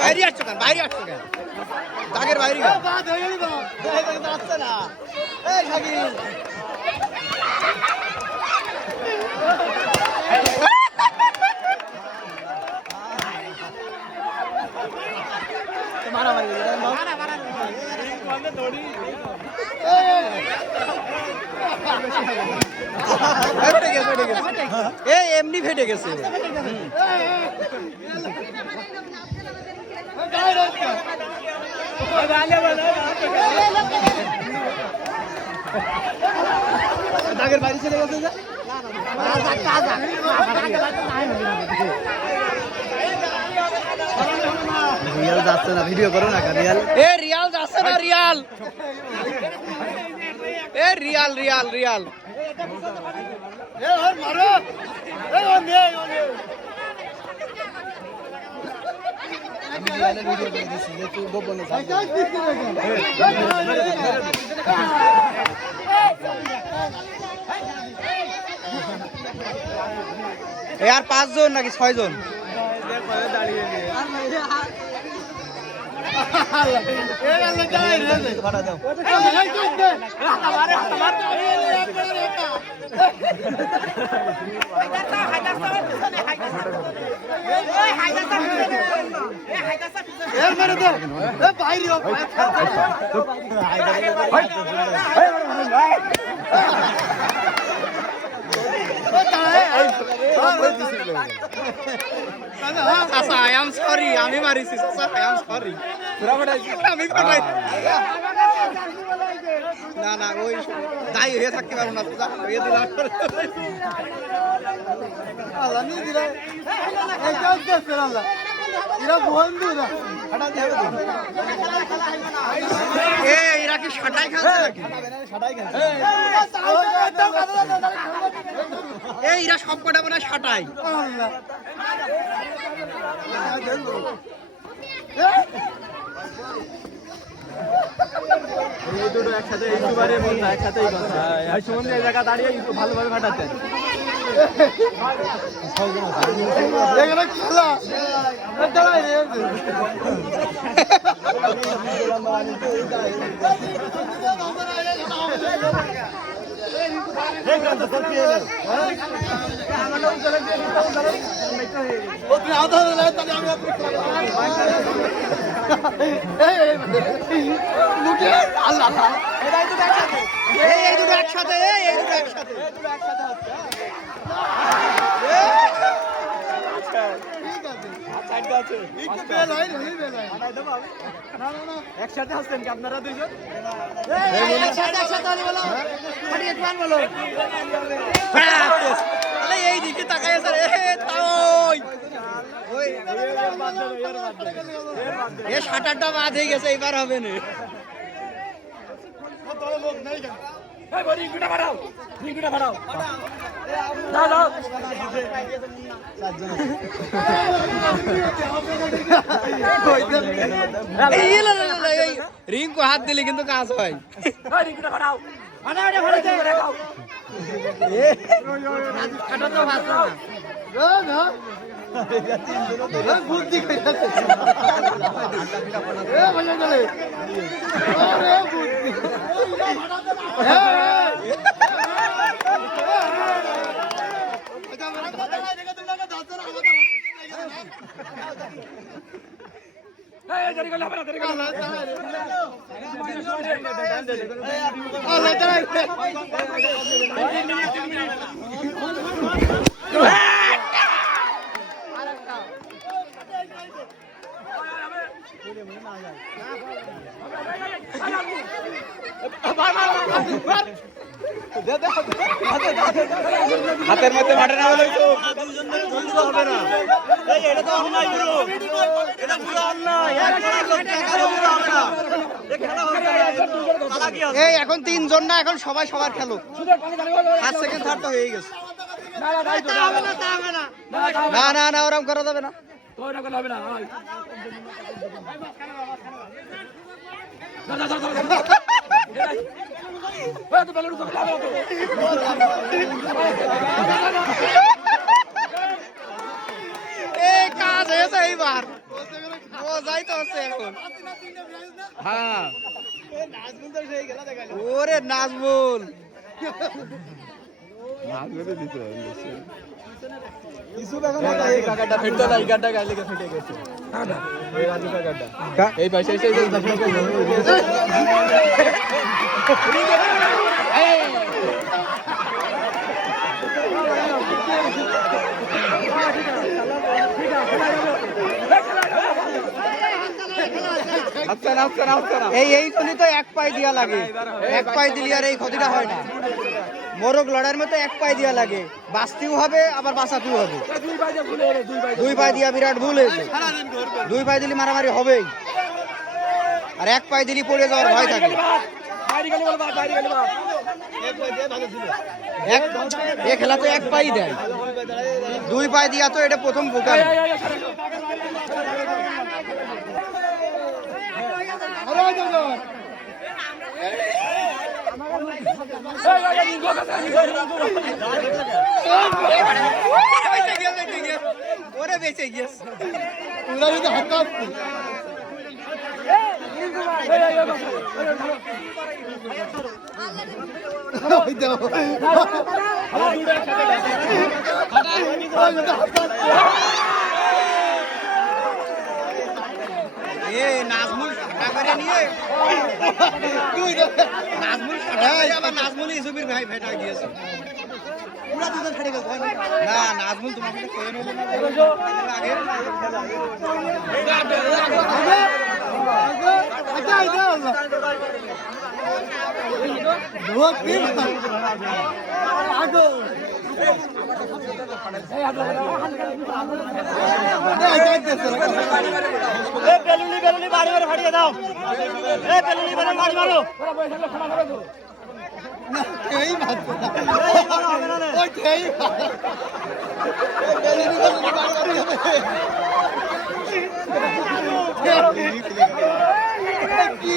বাইরে আসছো কেন বাইরে আসছো কেন দাগের বাইরে যাচ্ছে না এমনি ফেটে গেছে দাগের বাড়ি চলে গেছে রিয়াল যাচ্ছে না ভিডিও করো না রিয়াল রিয়াল যাচ্ছে না রিয়াল রিয়াল রিয়াল রিয়াল মারো আর 5 জন নাকি 6 জন I am sorry, আমি মারিছি I am sorry আমি না না ওই দায়ী হয়ে থাকতে পারবো না হয়ে দিলাম আল্লাহ নিয়ে দিলে এরা বন্ধু না এরা কি সাটাই খাচ্ছে নাকি এরা সব কটা মনে সাটাই এই দুটো একসাথে এইবারে বন্ধু একসাথেই করছে এই সুমন এই জায়গা দাঁড়িয়ে ভালোভাবে ফাটাচ্ছেন এখানে খেলা দাঁড়াই রে একসাথে একসাথে আসছেন কি আপনারা দুইজন এই দিকে তাকাই সাঁটারটা বাদ হয়ে গেছে এবার হবে না রিঙ্কু হাত দিলে কিন্তু কাজ হয় বুদ্ধি হাতের মধ্যে মাঠে না হলে তো হবে না এটা তো অন্যায় পুরো এটা পুরো অন্যায় এই এখন 3 জন না এখন সবাই সবার খেলো ফার্স্ট সেকেন্ড থার্ড তো হয়ে গেছে না না না ওরকম করা যাবে না এই কাজ হয়েছে এইবার ও যাই তো হচ্ছে এখন হ্যাঁ ওরে নাজমুল এই পাশে এসে এই জন্য তো এক পাই দিয়া লাগে এক পাই দিলি আর এই ক্ষতিটা হয় না মোরগ লড়াইয়ের মতো এক পাই দিয়া লাগে বাঁচতেও হবে আবার বাঁচাতেও হবে দুই পাই দিয়া বিরাট ভুল হয়েছে দুই পাই দিলি মারামারি হবেই আর এক পাই দিলি পড়ে যাওয়ার ভয় থাকে এ খেলা তো এক পাই দেয় দুই পাই দিয়া তো এটা প্রথম বোকার ওরে বেঁচে গিয়েছে নাজমুল করে নিয়ে নাজমুল আবার নাজমুল ইসুফির ভাই ভেটা দিয়েছে পুরা দুজন ফেটে গেছে না নাজমুল তোমাকে কয়ে নিল বেলুনি বেলুনি বাড়ি মারো ফাটিয়ে দাও বেলুনি বেলুনি বাড়ি মারো কি